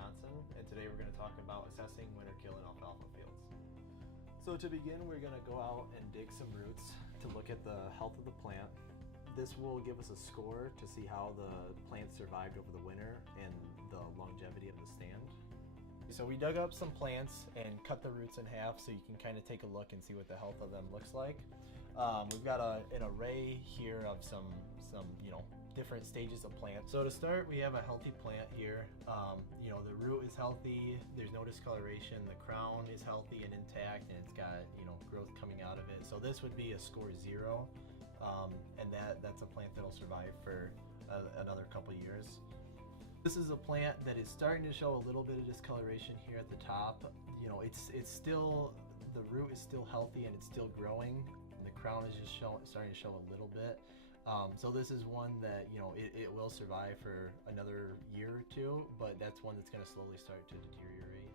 Wisconsin, and today we're going to talk about assessing winter kill in alfalfa fields. So to begin, we're going to go out and dig some roots to look at the health of the plant. This will give us a score to see how the plant survived over the winter and the longevity of the stand. So we dug up some plants and cut the roots in half so you can kind of take a look and see what the health of them looks like. We've got an array here of some different stages of plants. So to start, we have a healthy plant here. The root is healthy, there's no discoloration, the crown is healthy and intact, and it's got growth coming out of it. So this would be a score 0, and that's a plant that'll survive for another couple years. This is a plant that is starting to show a little bit of discoloration here at the top. It's still, the root is still healthy and it's still growing. And the crown is just starting to show a little bit. So this is one that it will survive for another year or two, but that's one that's going to slowly start to deteriorate.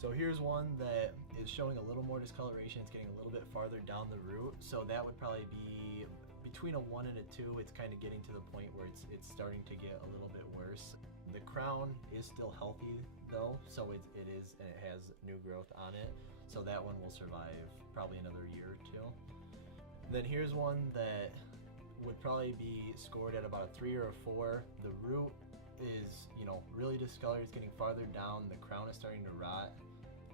So here's one that is showing a little more discoloration. It's getting a little bit farther down the root. So that would probably be between a 1 and a 2. It's kind of getting to the point where it's starting to get a little bit worse. The crown is still healthy though, so it is, and it has new growth on it. So that one will survive probably another year or 2. Then here's one that would probably be scored at about a 3 or a 4. The root is, really discolored. It's getting farther down. The crown is starting to rot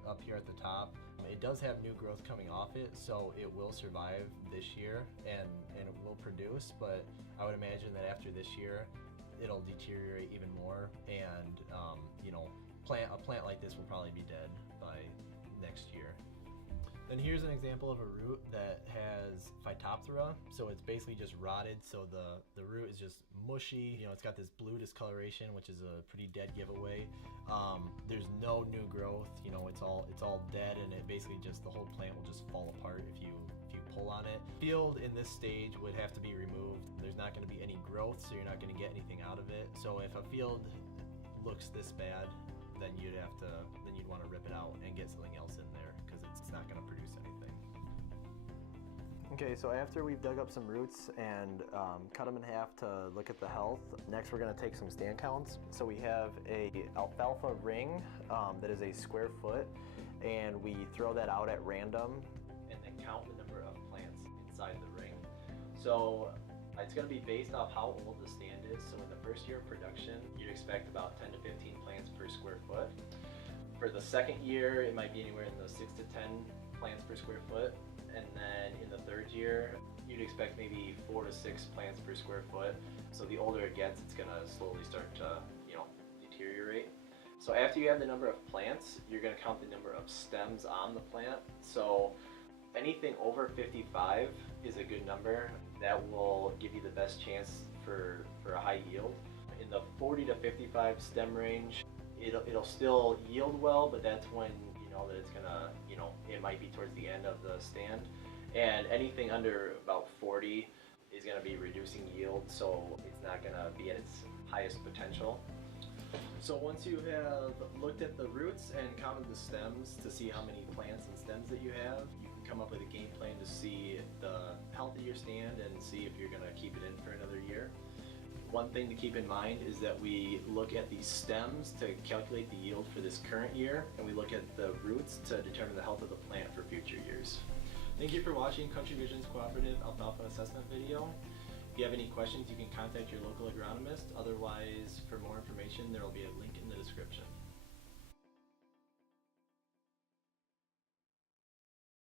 up here at the top. It does have new growth coming off it, so it will survive this year and it will produce, but I would imagine that after this year it'll deteriorate even more, and a plant like this will probably be dead by next year. Then here's an example of a root that has Phytophthora, so it's basically just rotted, so the root is just mushy. It's got this blue discoloration, which is a pretty dead giveaway. There's no new growth, it's all dead, and it basically just, the whole plant will just fall apart if you pull on it. Field in this stage would have to be removed. There's not going to be any growth, so you're not going to get anything out of it. So if a field looks this bad, then you'd want to rip it out and get something else in there, because it's not going to produce anything. Okay, so after we've dug up some roots and cut them in half to look at the health, next we're going to take some stand counts. So we have a alfalfa ring that is a square foot, and we throw that out at random and then count the number of plants inside the ring. So it's going to be based off how old the stand is. So in the first year of production, you'd expect about 10 to 15 plants per square foot. For the second year, it might be anywhere in the 6 to 10 plants per square foot. And then in the third year, you'd expect maybe 4 to 6 plants per square foot. So the older it gets, it's going to slowly start to, deteriorate. So after you have the number of plants, you're going to count the number of stems on the plant. So anything over 55 is a good number. That will give you the best chance for a high yield. In the 40 to 55 stem range, it'll still yield well, but that's when you know that it's gonna, it might be towards the end of the stand. And anything under about 40 is gonna be reducing yield, so it's not gonna be at its highest potential. So once you have looked at the roots and counted the stems to see how many plants and stems that you have, you can come up with a game plan to see the health of your stand and see if you're going to keep it in for another year. One thing to keep in mind is that we look at the stems to calculate the yield for this current year, and we look at the roots to determine the health of the plant for future years. Thank you for watching Country Vision's Cooperative Alfalfa Assessment video. If you have any questions, you can contact your local agronomist. Otherwise, for more information, there will be a link in the description.